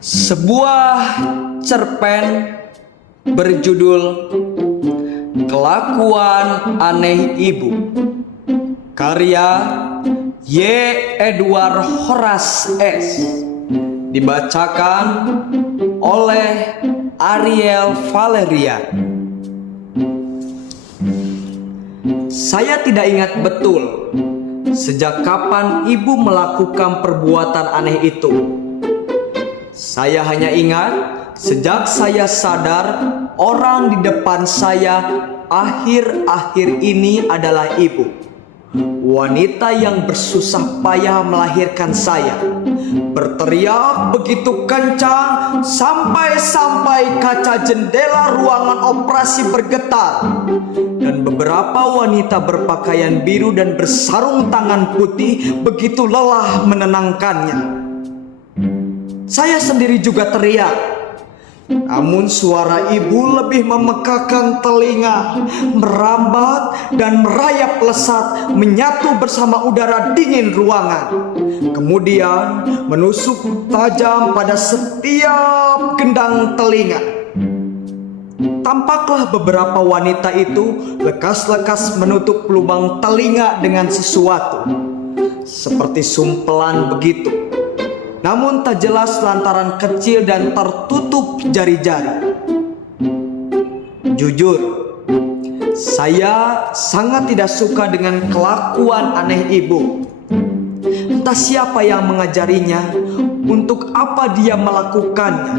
Sebuah cerpen berjudul Kelakuan Aneh Ibu, karya Y. Edward Horace S., dibacakan oleh Ariel Valeria. Saya tidak ingat betul sejak kapan ibu melakukan perbuatan aneh itu. Saya hanya ingat sejak saya sadar orang di depan saya akhir-akhir ini adalah ibu, wanita yang bersusah payah melahirkan saya, berteriak begitu kencang sampai-sampai kaca jendela ruangan operasi bergetar, dan beberapa wanita berpakaian biru dan bersarung tangan putih begitu lelah menenangkannya. Saya sendiri juga teriak, namun suara ibu lebih memekakan telinga, merambat dan merayap lesat menyatu bersama udara dingin ruangan, kemudian menusuk tajam pada setiap gendang telinga. Tampaklah beberapa wanita itu lekas-lekas menutup lubang telinga dengan sesuatu, seperti sumpelan begitu. Namun tak jelas lantaran kecil dan tertutup jari-jari. Jujur, saya sangat tidak suka dengan kelakuan aneh ibu. Entah siapa yang mengajarinya, untuk apa dia melakukannya,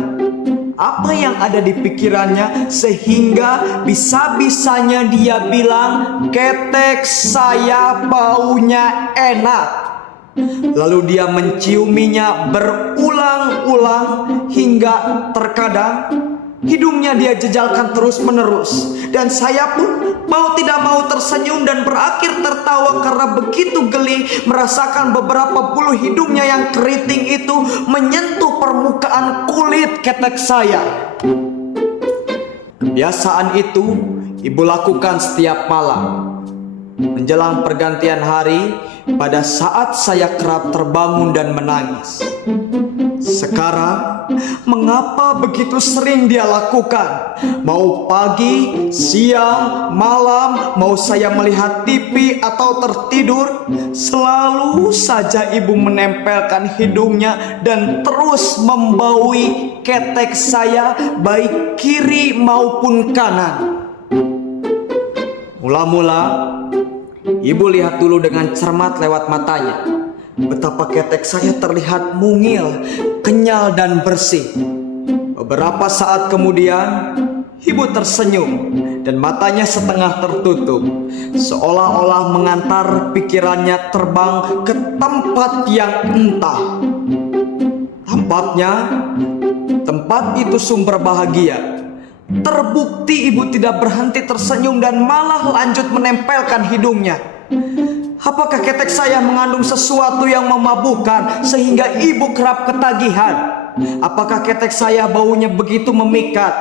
apa yang ada di pikirannya sehingga bisa-bisanya dia bilang ketek saya baunya enak. Lalu dia menciuminya berulang-ulang hingga terkadang hidungnya dia jejalkan terus-menerus. Dan saya pun mau tidak mau tersenyum dan berakhir tertawa karena begitu geli merasakan beberapa bulu hidungnya yang keriting itu menyentuh permukaan kulit ketek saya. Kebiasaan itu ibu lakukan setiap malam menjelang pergantian hari, pada saat saya kerap terbangun dan menangis. Sekarang, mengapa begitu sering dia lakukan? Mau pagi, siang, malam, mau saya melihat TV atau tertidur, selalu saja ibu menempelkan hidungnya dan terus membaui ketek saya baik kiri maupun kanan. Mula-mula, ibu lihat dulu dengan cermat lewat matanya betapa ketek saya terlihat mungil, kenyal dan bersih. Beberapa saat kemudian, ibu tersenyum dan matanya setengah tertutup, seolah-olah mengantar pikirannya terbang ke tempat yang entah. Tampaknya tempat itu sumber bahagia. Terbukti ibu tidak berhenti tersenyum dan malah lanjut menempelkan hidungnya. Apakah ketek saya mengandung sesuatu yang memabukkan sehingga ibu kerap ketagihan? Apakah ketek saya baunya begitu memikat?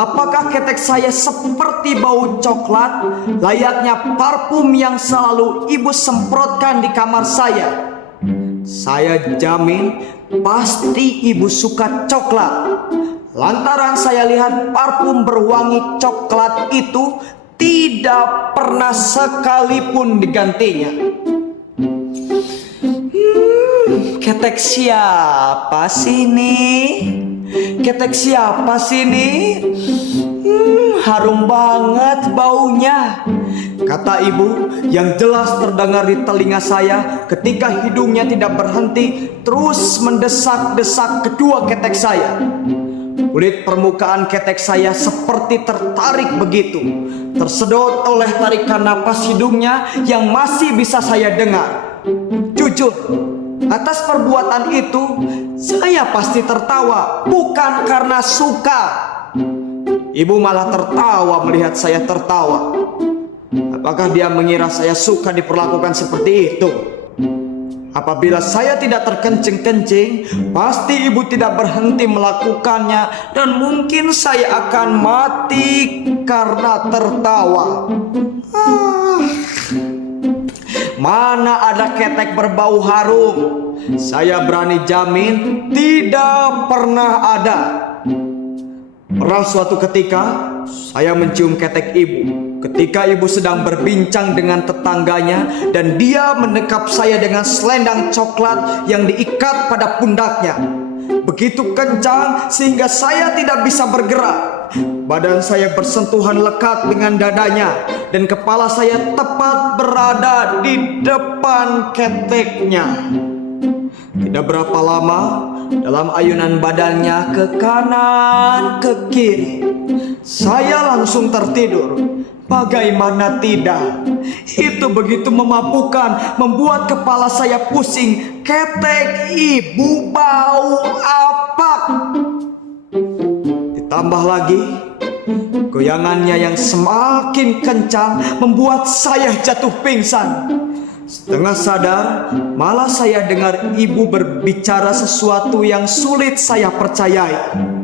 Apakah ketek saya seperti bau coklat, layaknya parfum yang selalu ibu semprotkan di kamar saya? Saya jamin pasti ibu suka coklat, lantaran saya lihat parfum berwangi coklat itu tidak pernah sekalipun digantinya. Ketek siapa sih ini? Ketek siapa sih ini? Harum banget baunya, kata ibu yang jelas terdengar di telinga saya ketika hidungnya tidak berhenti terus mendesak-desak kedua ketek saya. Kulit permukaan ketek saya seperti tertarik begitu, tersedot oleh tarikan napas hidungnya yang masih bisa saya dengar. Jujur, atas perbuatan itu saya pasti tertawa, bukan karena suka. Ibu malah tertawa melihat saya tertawa. Apakah dia mengira saya suka diperlakukan seperti itu? Apabila saya tidak terkencing-kencing, pasti ibu tidak berhenti melakukannya dan mungkin saya akan mati karena tertawa. Mana ada ketek berbau harum saya berani jamin tidak pernah ada. Pernah suatu ketika saya mencium ketek ibu ketika ibu sedang berbincang dengan tetangganya, dan dia mendekap saya dengan selendang coklat yang diikat pada pundaknya. Begitu kencang sehingga saya tidak bisa bergerak. Badan saya bersentuhan lekat dengan dadanya, dan kepala saya tepat berada di depan keteknya. Tidak berapa lama, dalam ayunan badannya ke kanan ke kiri, saya langsung tertidur. Bagaimana tidak? Itu begitu memabukkan, membuat kepala saya pusing. Ketek ibu bau apak. Ditambah lagi, goyangannya yang semakin kencang membuat saya jatuh pingsan. Setengah sadar, malah saya dengar ibu berbicara sesuatu yang sulit saya percayai.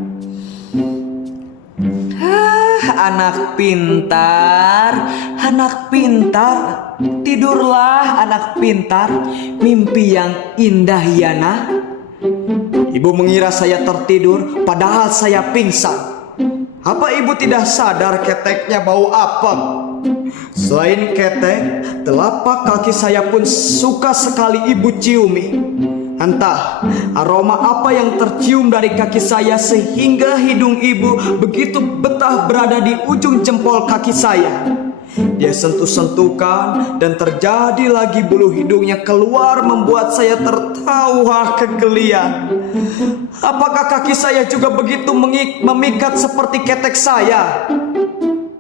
Anak pintar, tidurlah anak pintar, mimpi yang indah ya nak. Ibu mengira saya tertidur, padahal saya pingsan. Apa ibu tidak sadar keteknya bau apek? Selain ketek, telapak kaki saya pun suka sekali ibu ciumi. Entah aroma apa yang tercium dari kaki saya sehingga hidung ibu begitu betah berada di ujung jempol kaki saya. Dia sentuh-sentuhkan dan terjadi lagi bulu hidungnya keluar membuat saya tertawa kegelian. Apakah kaki saya juga begitu memikat seperti ketek saya?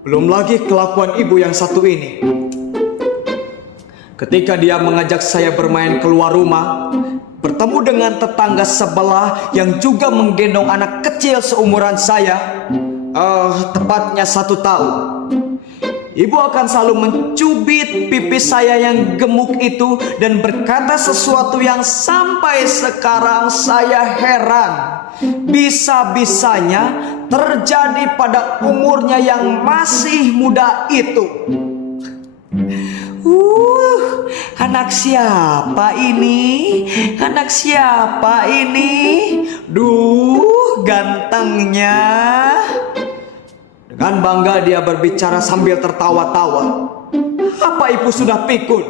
Belum lagi kelakuan ibu yang satu ini. Ketika dia mengajak saya bermain keluar rumah, bertemu dengan tetangga sebelah yang juga menggendong anak kecil seumuran saya, tepatnya 1 tahun. Ibu akan selalu mencubit pipi saya yang gemuk itu dan berkata sesuatu yang sampai sekarang saya heran. Bisa-bisanya terjadi pada umurnya yang masih muda itu. Anak siapa ini? Anak siapa ini? Duh, gantengnya. Dengan bangga dia berbicara sambil tertawa-tawa. Apa ibu sudah pikun?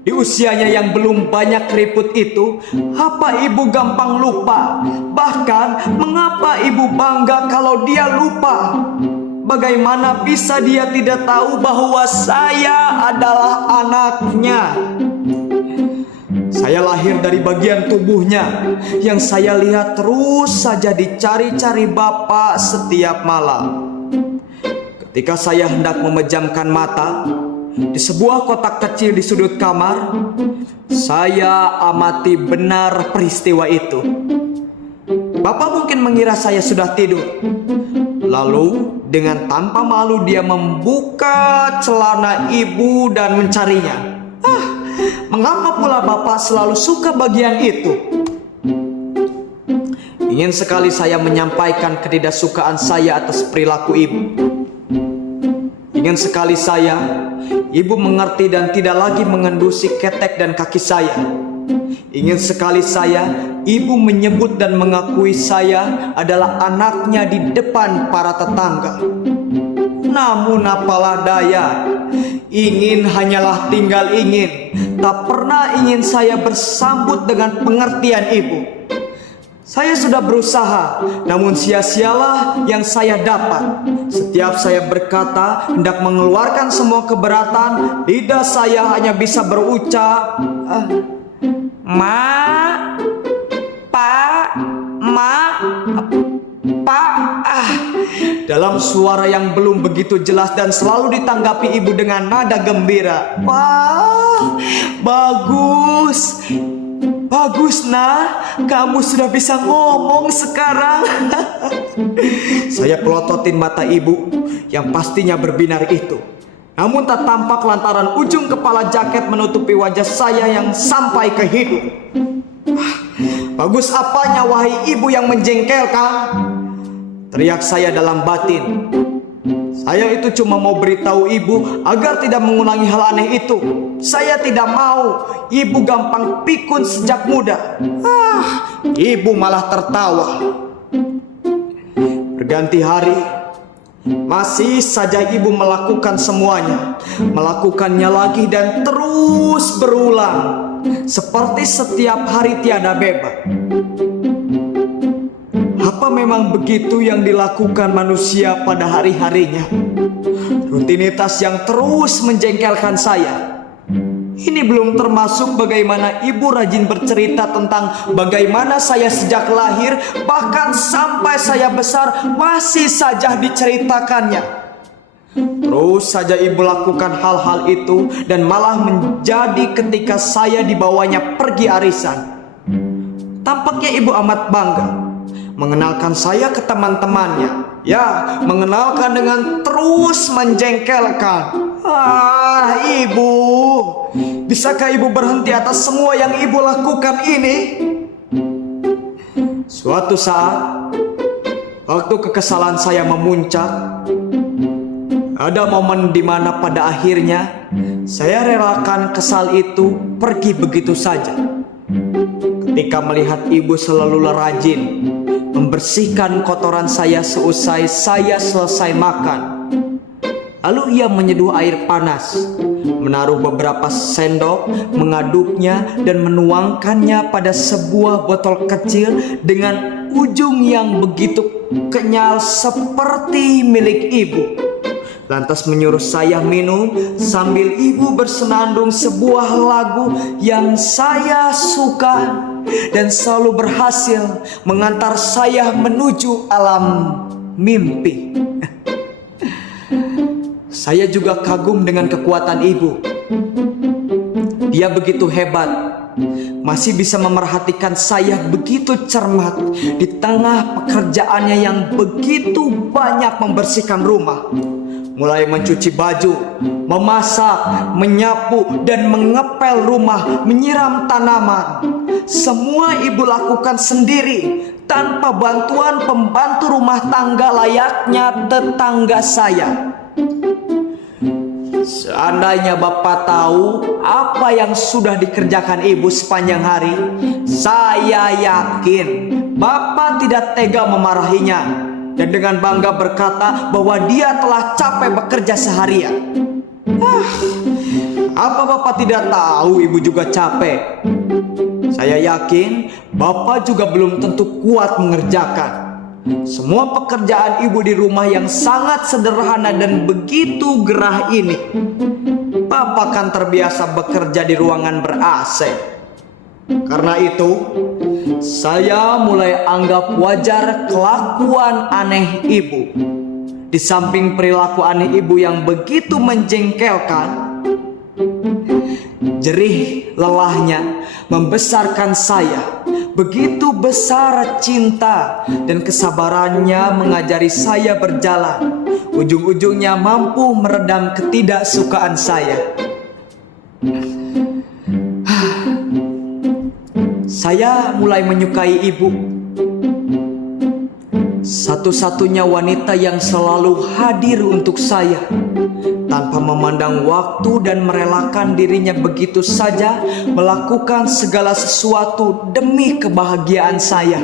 Di usianya yang belum banyak keriput itu, apa ibu gampang lupa? Bahkan, mengapa ibu bangga kalau dia lupa? Bagaimana bisa dia tidak tahu bahwa saya adalah anaknya? Saya lahir dari bagian tubuhnya yang saya lihat terus saja dicari-cari bapak setiap malam. Ketika saya hendak memejamkan mata di sebuah kotak kecil di sudut kamar, saya amati benar peristiwa itu. Bapak mungkin mengira saya sudah tidur. Lalu dengan tanpa malu dia membuka celana ibu dan mencarinya. Mengapa pula bapak selalu suka bagian itu? Ingin sekali saya menyampaikan ketidaksukaan saya atas perilaku ibu. Ingin sekali ibu mengerti dan tidak lagi mengendusi ketek dan kaki saya. Ingin sekali ibu menyebut dan mengakui saya adalah anaknya di depan para tetangga. Namun apalah daya, ingin hanyalah tinggal ingin. Tak pernah ingin saya bersambut dengan pengertian ibu. Saya sudah berusaha, namun sia-sialah yang saya dapat. Setiap saya berkata, hendak mengeluarkan semua keberatan, lidah saya hanya bisa berucap, Ma, Pak, Ma, Pak. Dalam suara yang belum begitu jelas dan selalu ditanggapi ibu dengan nada gembira. Wah, bagus. Bagus nak, kamu sudah bisa ngomong sekarang. Saya pelototin mata ibu yang pastinya berbinar itu. Namun tak tampak lantaran ujung kepala jaket menutupi wajah saya yang sampai ke hidung. Bagus apanya wahai ibu yang menjengkelkan? Teriak saya dalam batin. Saya itu cuma mau beritahu ibu agar tidak mengulangi hal aneh itu. Saya tidak mau ibu gampang pikun sejak muda. Ibu malah tertawa. Berganti hari, masih saja ibu melakukan semuanya. Melakukannya lagi dan terus berulang. Seperti setiap hari tiada beba. Apa memang begitu yang dilakukan manusia pada hari-harinya? Rutinitas yang terus menjengkelkan saya. Ini belum termasuk bagaimana ibu rajin bercerita tentang bagaimana saya sejak lahir, bahkan sampai saya besar masih saja diceritakannya. Terus saja ibu lakukan hal-hal itu dan malah menjadi ketika saya dibawanya pergi arisan. Tampaknya ibu amat bangga mengenalkan saya ke teman-temannya. Ya, mengenalkan dengan terus menjengkelkan. Ibu, bisakah ibu berhenti atas semua yang ibu lakukan ini? Suatu saat, waktu kekesalan saya memuncak, ada momen di mana pada akhirnya saya relakan kesal itu pergi begitu saja. Ketika melihat ibu selalu rajin membersihkan kotoran saya seusai saya selesai makan. Lalu ia menyeduh air panas, menaruh beberapa sendok, mengaduknya dan menuangkannya pada sebuah botol kecil dengan ujung yang begitu kenyal seperti milik ibu. Lantas menyuruh saya minum sambil ibu bersenandung sebuah lagu yang saya suka dan selalu berhasil mengantar saya menuju alam mimpi. Saya juga kagum dengan kekuatan ibu. Dia begitu hebat, masih bisa memerhatikan saya begitu cermat di tengah pekerjaannya yang begitu banyak membersihkan rumah. Mulai mencuci baju, memasak, menyapu, dan mengepel rumah, menyiram tanaman. Semua ibu lakukan sendiri tanpa bantuan pembantu rumah tangga layaknya tetangga saya. Seandainya Bapak tahu apa yang sudah dikerjakan ibu sepanjang hari, saya yakin Bapak tidak tega memarahinya dan dengan bangga berkata bahwa dia telah capek bekerja seharian. Apa Bapak tidak tahu ibu juga capek? Saya yakin Bapak juga belum tentu kuat mengerjakan semua pekerjaan ibu di rumah yang sangat sederhana dan begitu gerah ini. Bapak kan terbiasa bekerja di ruangan ber-AC. Karena itu, saya mulai anggap wajar kelakuan aneh ibu. Di samping perilaku aneh ibu yang begitu menjengkelkan, jerih lelahnya membesarkan saya. Begitu besar cinta dan kesabarannya mengajari saya berjalan. Ujung-ujungnya mampu meredam ketidaksukaan saya. Saya mulai menyukai ibu. Satu-satunya wanita yang selalu hadir untuk saya, tanpa memandang waktu dan merelakan dirinya begitu saja melakukan segala sesuatu demi kebahagiaan saya.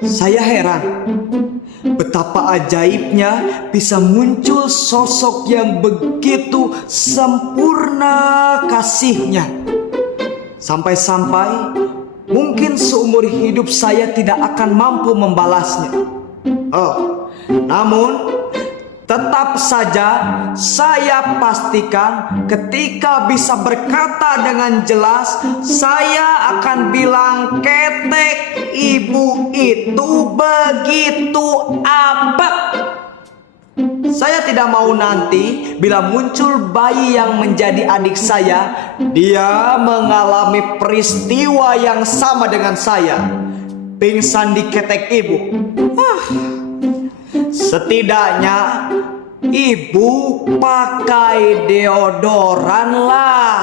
Saya heran betapa ajaibnya bisa muncul sosok yang begitu sempurna kasihnya. Sampai-sampai mungkin seumur hidup saya tidak akan mampu membalasnya. Namun tetap saja saya pastikan ketika bisa berkata dengan jelas, saya akan bilang ketek ibu itu begitu abad. Saya tidak mau nanti bila muncul bayi yang menjadi adik saya, dia mengalami peristiwa yang sama dengan saya, pingsan di ketek ibu. Setidaknya ibu pakai deodoran lah.